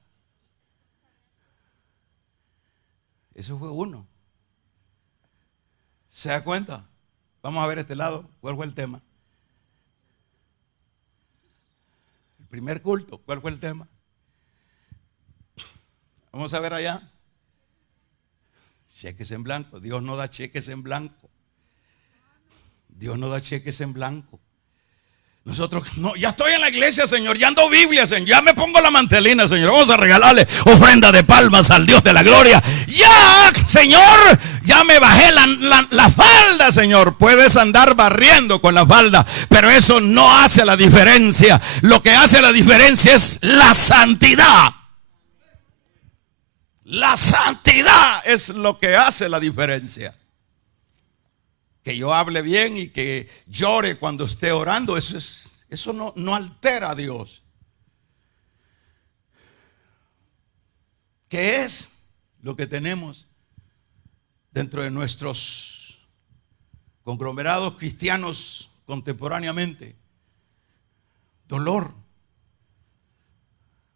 Eso fue uno. ¿Se da cuenta? Vamos a ver este lado. ¿Cuál fue el tema? El primer culto. ¿Cuál fue el tema? Vamos a ver allá. Cheques en blanco. Dios no da cheques en blanco. Dios no da cheques en blanco. Nosotros, no, ya estoy en la iglesia, Señor, ya ando Biblia, Señor, ya me pongo la mantelina, Señor, vamos a regalarle ofrenda de palmas al Dios de la gloria. Ya, Señor, ya me bajé la falda, Señor. Puedes andar barriendo con la falda, pero eso no hace la diferencia. Lo que hace la diferencia es la santidad. La santidad es lo que hace la diferencia. Que yo hable bien y que llore cuando esté orando, eso no altera a Dios. ¿Qué es lo que tenemos dentro de nuestros conglomerados cristianos contemporáneamente? Dolor.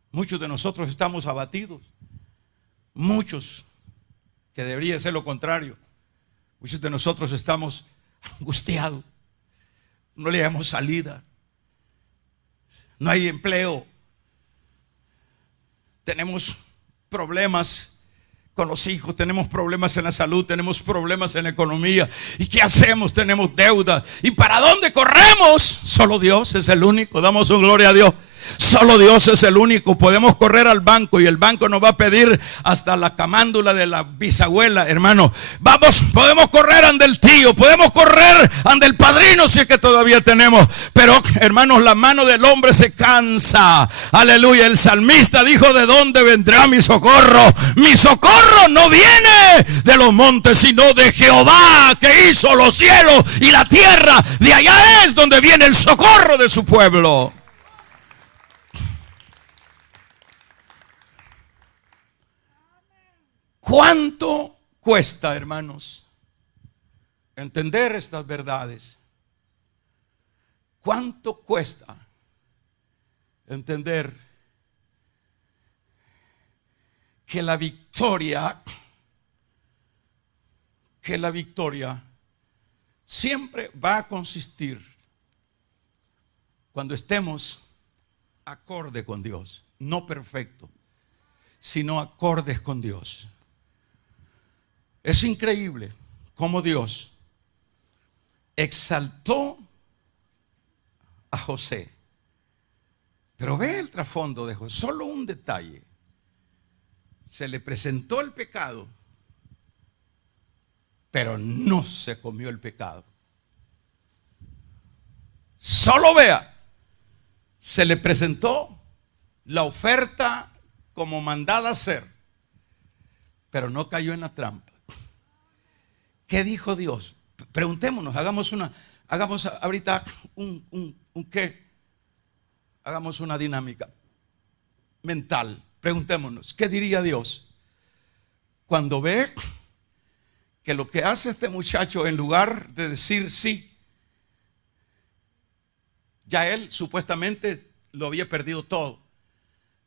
Muchos de nosotros estamos abatidos. Muchos, que debería ser lo contrario. Muchos de nosotros estamos angustiados. No le damos salida. No hay empleo. Tenemos problemas con los hijos. Tenemos problemas en la salud. Tenemos problemas en la economía. ¿Y qué hacemos? Tenemos deudas. ¿Y para dónde corremos? Solo Dios es el único. Damos un gloria a Dios. Solo Dios es el único. Podemos correr al banco y el banco nos va a pedir hasta la camándula de la bisabuela, hermano. Vamos, podemos correr ante el tío, podemos correr ante el padrino si es que todavía tenemos. Pero, hermanos, la mano del hombre se cansa. Aleluya. El salmista dijo: ¿de dónde vendrá mi socorro? Mi socorro no viene de los montes, sino de Jehová, que hizo los cielos y la tierra. De allá es donde viene el socorro de su pueblo. ¿Cuánto cuesta, hermanos, entender estas verdades? ¿Cuánto cuesta entender que la victoria siempre va a consistir cuando estemos acorde con Dios? No perfecto, sino acordes con Dios. Es increíble cómo Dios exaltó a José. Pero ve el trasfondo de José. Solo un detalle. Se le presentó el pecado, pero no se comió el pecado. Solo vea. Se le presentó la oferta como mandada a ser, pero no cayó en la trampa. ¿Qué dijo Dios? Preguntémonos, hagamos ahorita hagamos una dinámica mental. Preguntémonos, ¿qué diría Dios cuando ve que lo que hace este muchacho, en lugar de decir sí, ya él supuestamente lo había perdido todo?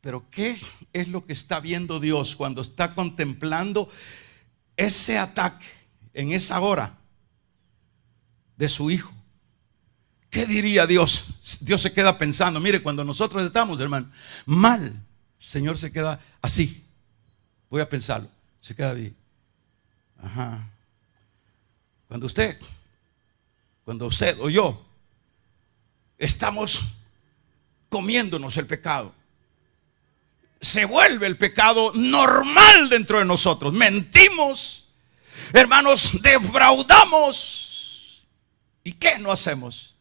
Pero ¿qué es lo que está viendo Dios cuando está contemplando ese ataque en esa hora de su hijo? ¿Qué diría Dios? Dios se queda pensando. Mire, cuando nosotros estamos, hermano, mal, el Señor se queda así. Voy a pensarlo. Se queda bien. Ajá. Cuando usted o yo estamos comiéndonos el pecado, se vuelve el pecado normal dentro de nosotros. Mentimos, hermanos, defraudamos. ¿Y qué no hacemos?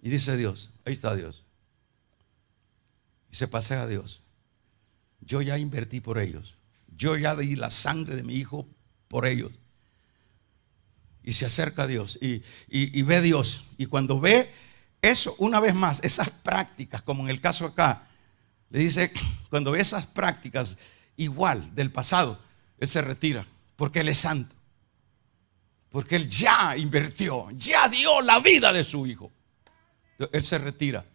Y dice Dios, ahí está Dios. Y se pasea a Dios. Yo ya invertí por ellos. Yo ya di la sangre de mi hijo por ellos. Y se acerca a Dios y ve a Dios. Y cuando ve eso, una vez más, esas prácticas, como en el caso acá, le dice, cuando ve esas prácticas igual del pasado, él se retira, porque él es santo. Porque él ya invirtió, ya dio la vida de su hijo. Él se retira.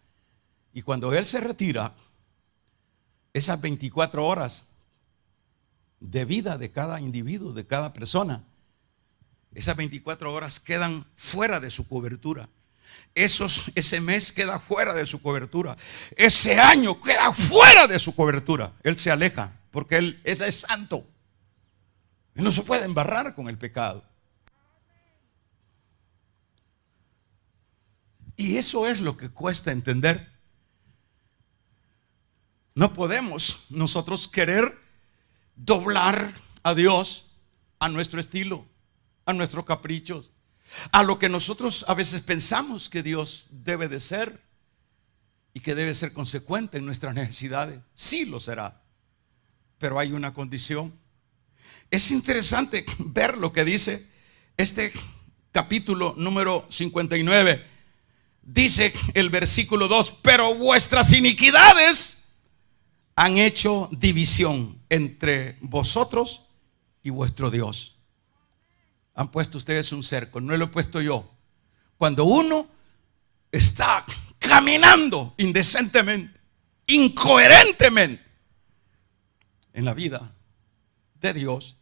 Y cuando él se retira, esas 24 horas de vida de cada individuo, de cada persona, esas 24 horas quedan fuera de su cobertura. Ese mes queda fuera de su cobertura. Ese año queda fuera de su cobertura. Él se aleja porque Él es santo. Él no se puede embarrar con el pecado. Y eso es lo que cuesta entender. No podemos nosotros querer doblar a Dios a nuestro estilo, a nuestros caprichos, a lo que nosotros a veces pensamos que Dios debe de ser y que debe ser consecuente en nuestras necesidades. Sí lo será, pero hay una condición. Es interesante ver lo que dice este capítulo número 59. Dice el versículo 2: pero vuestras iniquidades han hecho división entre vosotros y vuestro Dios. Han puesto ustedes un cerco, no lo he puesto yo. Cuando uno está caminando indecentemente, incoherentemente en la vida de Dios,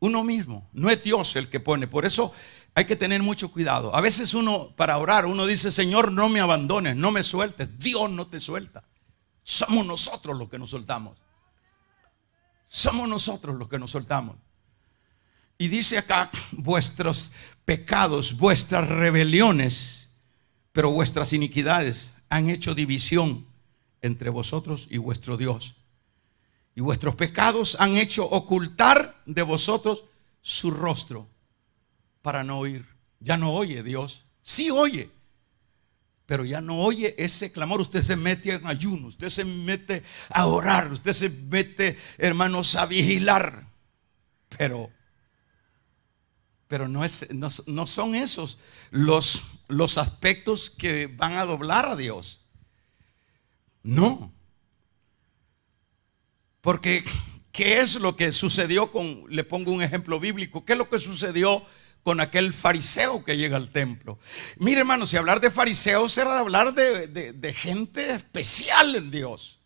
uno mismo, no es Dios el que pone. Por eso hay que tener mucho cuidado. A veces uno, para orar, uno dice: Señor, no me abandones, no me sueltes. Dios no te suelta. Somos nosotros los que nos soltamos. Somos nosotros los que nos soltamos. Y dice acá: vuestros pecados, vuestras rebeliones, pero vuestras iniquidades han hecho división entre vosotros y vuestro Dios. Y vuestros pecados han hecho ocultar de vosotros su rostro para no oír. Ya no oye Dios. Sí oye, pero ya no oye ese clamor. Usted se mete en ayuno, usted se mete a orar, usted se mete, hermanos, a vigilar, pero no son esos los aspectos que van a doblar a Dios. No. Porque ¿qué es lo que sucedió con, le pongo un ejemplo bíblico, qué es lo que sucedió con aquel fariseo que llega al templo? Mire, hermano, si hablar de fariseos era de hablar de gente especial en Dios,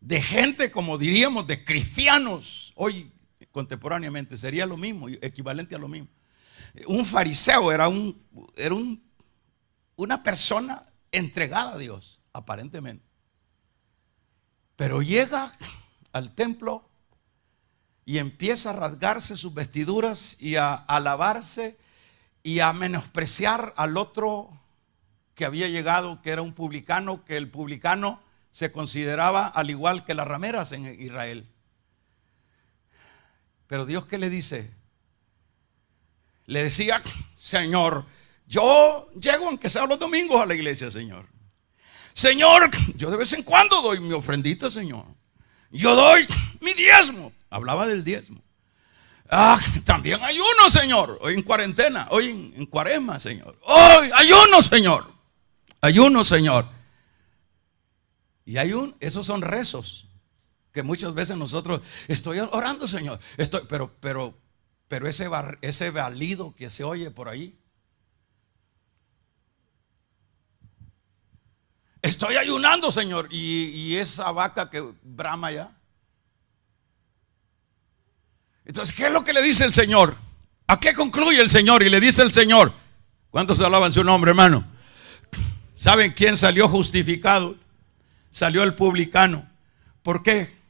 de gente, como diríamos, de cristianos. Hoy contemporáneamente sería lo mismo, equivalente a lo mismo. Un fariseo era una persona entregada a Dios, aparentemente. Pero llega al templo y empieza a rasgarse sus vestiduras y a alabarse y a menospreciar al otro que había llegado, que era un publicano, que el publicano se consideraba al igual que las rameras en Israel. Pero Dios, ¿qué le dice? Le decía: Señor, yo llego aunque sea los domingos a la iglesia, Señor. Señor, yo de vez en cuando doy mi ofrendita, Señor. Yo doy mi diezmo. Hablaba del diezmo. También ayuno, Señor. Hoy en cuarentena, hoy en cuaresma, Señor. Hoy ayuno, Señor. Ayuno, Señor. Y esos son rezos que muchas veces nosotros: estoy orando, Señor. Pero ese balido que se oye por ahí: estoy ayunando, Señor. Y esa vaca que brama ya. Entonces, ¿qué es lo que le dice el Señor? ¿A qué concluye el Señor? Y le dice el Señor: ¿cuántos alaban su nombre, hermano? ¿Saben quién salió justificado? Salió el publicano. ¿Por qué?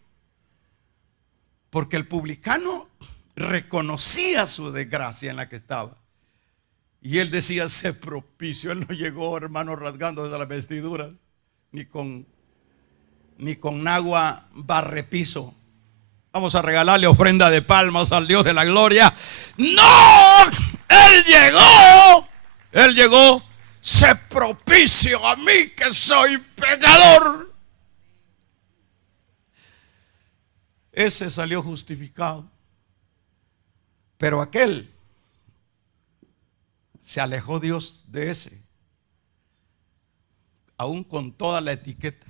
Porque el publicano reconocía su desgracia en la que estaba. Y él decía: sé propicio. Él no llegó, hermano, rasgándose las vestiduras, ni con agua barrepiso. Vamos a regalarle ofrenda de palmas al Dios de la gloria. No, Él llegó, sé propicio a mí que soy pecador. Ese salió justificado. Pero aquel, se alejó Dios de ese, aún con toda la etiqueta.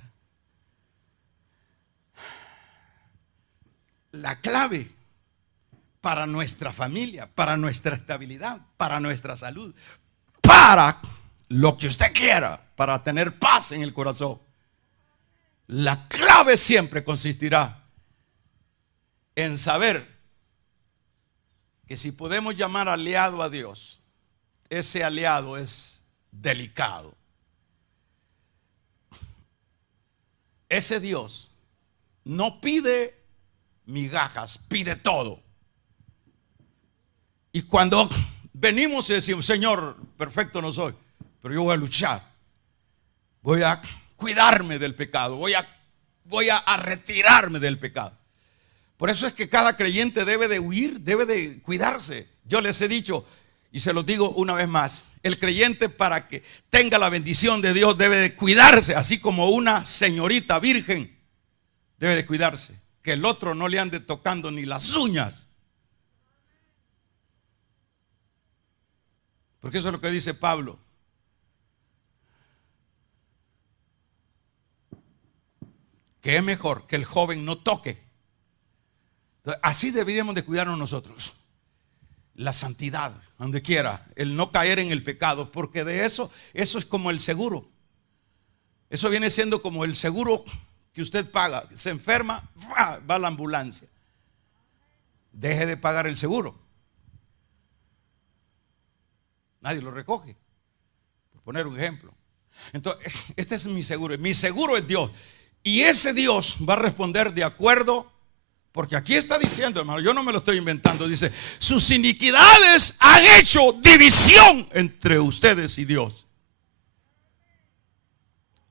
La clave para nuestra familia, para nuestra estabilidad, para nuestra salud, para lo que usted quiera, para tener paz en el corazón, la clave siempre consistirá en saber que si podemos llamar aliado a Dios, ese aliado es delicado. Ese Dios no pide migajas, pide todo. Y cuando venimos y decimos, Señor, perfecto no soy, pero yo voy a luchar, voy a cuidarme del pecado, voy a retirarme del pecado. Por eso es que cada creyente debe de huir, debe de cuidarse. Yo les he dicho, y se los digo una vez más, el creyente, para que tenga la bendición de Dios, debe de cuidarse, así como una señorita virgen debe de cuidarse, que el otro no le ande tocando ni las uñas. Porque eso es lo que dice Pablo. Que es mejor que el joven no toque. Entonces, así deberíamos de cuidarnos nosotros. La santidad, donde quiera, el no caer en el pecado, porque de eso es como el seguro. Eso viene siendo como el seguro que usted paga. Se enferma, va a la ambulancia. Deje de pagar el seguro. Nadie lo recoge, por poner un ejemplo. Entonces, este es mi seguro. Mi seguro es Dios. Y ese Dios va a responder de acuerdo, porque aquí está diciendo, hermano, yo no me lo estoy inventando. Dice, sus iniquidades han hecho división entre ustedes y Dios.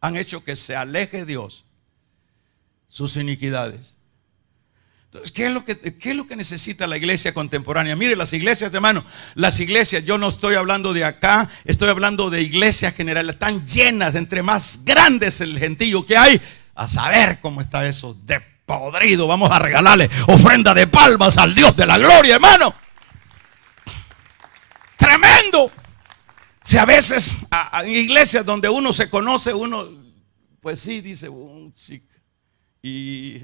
Han hecho que se aleje Dios. Sus iniquidades. Entonces, ¿qué es lo que necesita la iglesia contemporánea? Mire, las iglesias, hermano, las iglesias, yo no estoy hablando de acá, estoy hablando de iglesias generales, están llenas. Entre más grandes el gentío que hay, a saber cómo está eso de podrido. Vamos a regalarle ofrenda de palmas al Dios de la gloria, hermano. Tremendo. Si a veces en iglesias donde uno se conoce, uno, pues sí, dice un chico. Y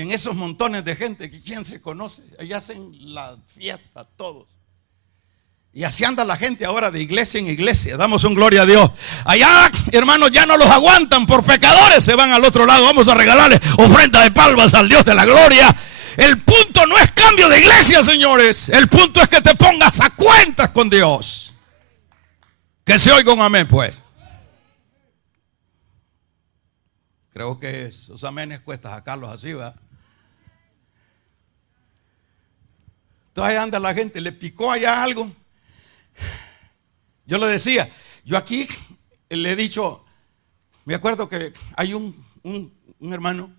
en esos montones de gente, ¿quién se conoce? Ahí hacen la fiesta todos. Y así anda la gente ahora de iglesia en iglesia. Damos un gloria a Dios. Allá, hermanos, ya no los aguantan por pecadores, se van al otro lado. Vamos a regalarle ofrenda de palmas al Dios de la gloria. El punto no es cambio de iglesia, señores. El punto es que te pongas a cuentas con Dios. Que se oiga un amén, pues. Creo que esos amenes cuesta sacarlos así, ¿verdad? Entonces ahí anda la gente, le picó allá algo. Yo le decía, yo aquí le he dicho, me acuerdo que hay un hermano,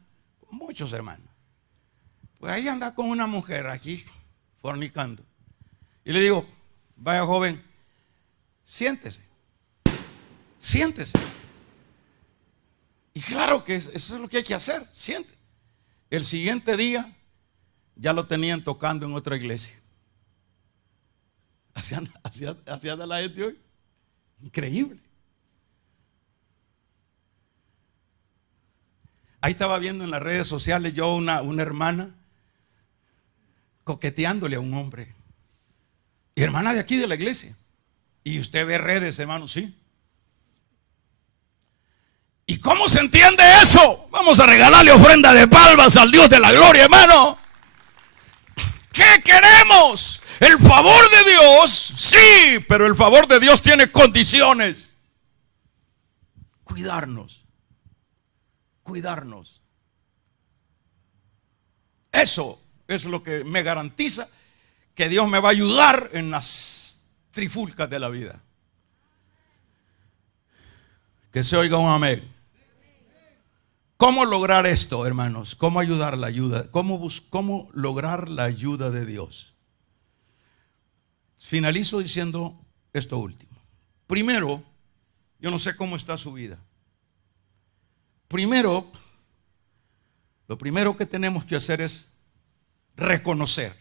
muchos hermanos, pues ahí anda con una mujer aquí fornicando. Y le digo, vaya joven, siéntese, siéntese. Y claro que eso es lo que hay que hacer, siente. El siguiente día ya lo tenían tocando en otra iglesia. Así anda la gente hoy. Increíble. Ahí estaba viendo en las redes sociales yo una hermana coqueteándole a un hombre. Y hermana de aquí de la iglesia. Y usted ve redes, hermano, sí. ¿Y cómo se entiende eso? Vamos a regalarle ofrenda de palmas al Dios de la gloria, hermano. ¿Qué queremos? El favor de Dios, sí, pero el favor de Dios tiene condiciones. Cuidarnos. Cuidarnos. Eso es lo que me garantiza que Dios me va a ayudar en las trifulcas de la vida. Que se oiga un amén. ¿Cómo lograr esto, hermanos? ¿Cómo ayudar la ayuda? ¿Cómo lograr la ayuda de Dios? Finalizo diciendo esto último. Primero, yo no sé cómo está su vida. Primero, lo primero que tenemos que hacer es reconocer.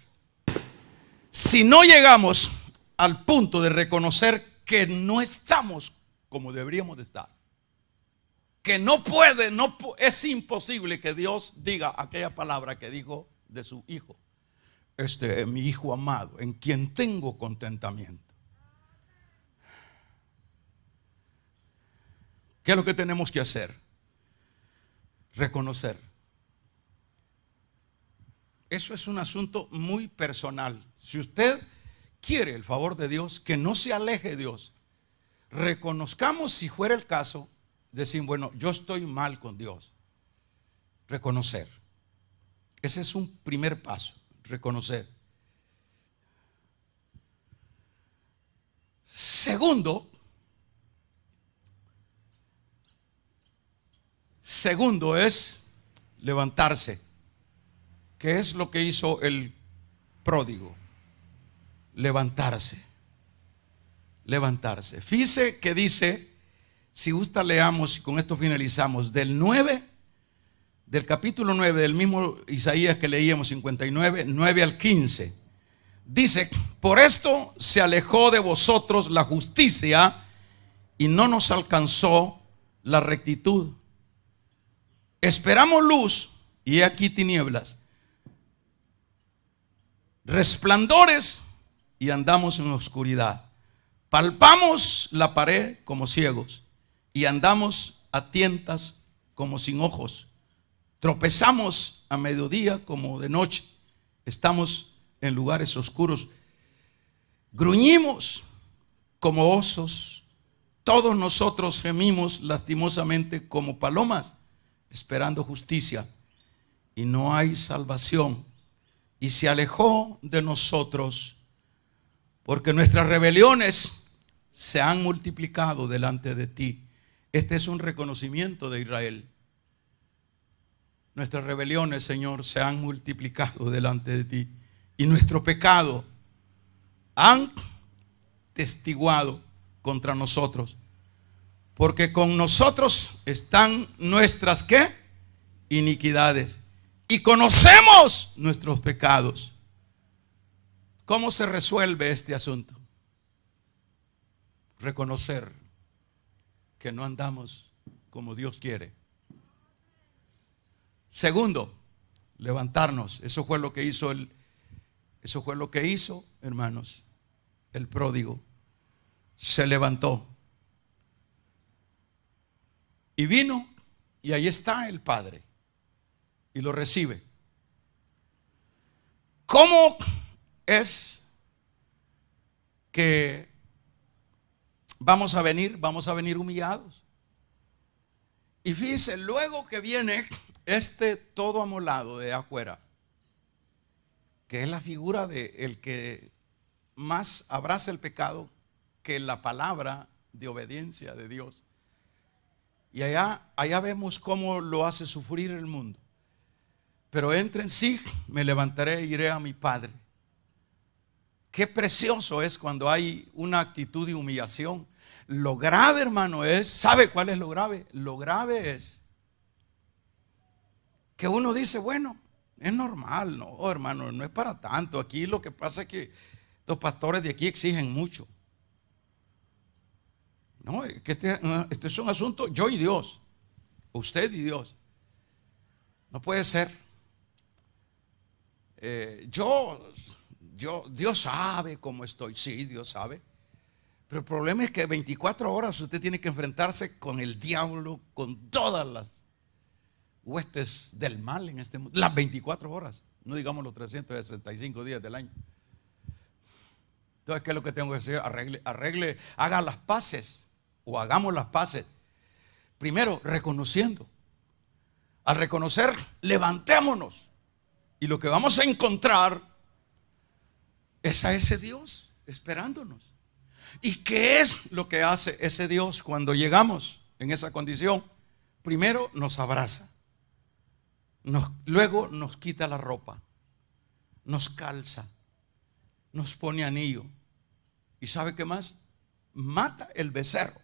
Si no llegamos al punto de reconocer que no estamos como deberíamos de estar, que es imposible que Dios diga aquella palabra que dijo de su hijo. Este es mi hijo amado, en quien tengo contentamiento. ¿Qué es lo que tenemos que hacer? Reconocer. Eso es un asunto muy personal. Si usted quiere el favor de Dios, que no se aleje de Dios, reconozcamos, si fuera el caso, decir, bueno, yo estoy mal con Dios. Reconocer. Ese es un primer paso, reconocer. Segundo es levantarse. ¿Qué es lo que hizo el pródigo? Levantarse. Fíjese que dice, si gusta leamos y con esto finalizamos, del capítulo 9 del mismo Isaías que leíamos, 59, 9 al 15. Dice, por esto se alejó de vosotros la justicia y no nos alcanzó la rectitud. Esperamos luz y he aquí tinieblas, resplandores y andamos en oscuridad. Palpamos la pared como ciegos y andamos a tientas como sin ojos. Tropezamos a mediodía como de noche. Estamos en lugares oscuros. Gruñimos como osos. Todos nosotros gemimos lastimosamente como palomas, esperando justicia. Y no hay salvación. Y se alejó de nosotros, porque nuestras rebeliones se han multiplicado delante de ti. Este es un reconocimiento de Israel. Nuestras rebeliones, Señor, se han multiplicado delante de ti. Y nuestro pecado han testiguado contra nosotros. Porque con nosotros están nuestras ¿qué? Iniquidades. Y conocemos nuestros pecados. ¿Cómo se resuelve este asunto? Reconocer que no andamos como Dios quiere. Segundo, levantarnos. Eso fue lo que hizo hermanos, el pródigo. Se levantó y vino, y ahí está el Padre, y lo recibe. ¿Cómo es que vamos a venir humillados? Y fíjense, luego que viene este todo amolado de afuera, que es la figura de el que más abraza el pecado que la palabra de obediencia de Dios. Y allá vemos cómo lo hace sufrir el mundo. Pero entra en sí, me levantaré e iré a mi Padre. Qué precioso es cuando hay una actitud de humillación. Lo grave, hermano, ¿sabe cuál es lo grave? Lo grave es que uno dice, bueno, es normal. No, hermano, no es para tanto. Aquí lo que pasa es que los pastores de aquí exigen mucho. No, que este es un asunto yo y Dios, usted y Dios. No puede ser. Dios sabe cómo estoy. Sí, Dios sabe. Pero el problema es que 24 horas usted tiene que enfrentarse con el diablo, con todas las huestes del mal en este mundo. Las 24 horas, no digamos los 365 días del año. Entonces, ¿qué es lo que tengo que hacer? Arregle, haga las paces. O hagamos las paces. Primero, reconociendo. Al reconocer, levantémonos. Y lo que vamos a encontrar es a ese Dios esperándonos. ¿Y qué es lo que hace ese Dios cuando llegamos en esa condición? Primero nos abraza. Luego nos quita la ropa. Nos calza. Nos pone anillo. ¿Y sabe qué más? Mata el becerro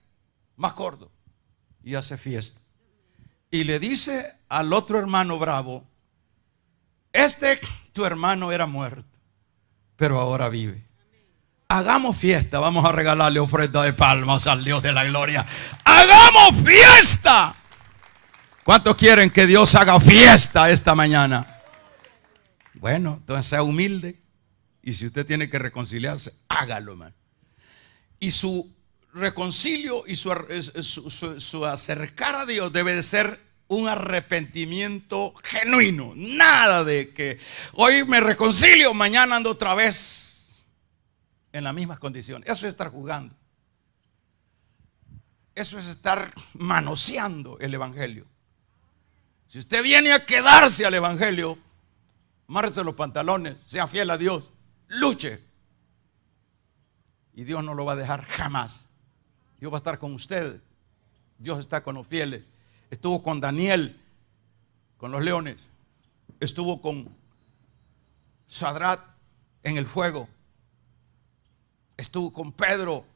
más gordo y hace fiesta. Y le dice al otro hermano bravo, tu hermano era muerto, pero ahora vive. Hagamos fiesta. Vamos a regalarle ofrenda de palmas al Dios de la gloria. Hagamos fiesta. ¿Cuántos quieren que Dios haga fiesta esta mañana? Bueno, entonces sea humilde. Y si usted tiene que reconciliarse, hágalo, hermano. Y su reconcilio y su acercar a Dios debe de ser un arrepentimiento genuino. Nada de que hoy me reconcilio, mañana ando otra vez en las mismas condiciones. Eso es estar jugando. Eso es estar manoseando el evangelio. Si usted viene a quedarse al evangelio, amárrese los pantalones, sea fiel a Dios, luche. Y Dios no lo va a dejar jamás. Dios va a estar con usted. Dios está con los fieles. Estuvo con Daniel, con los leones. Estuvo con Sadrach en el fuego. Estuvo con Pedro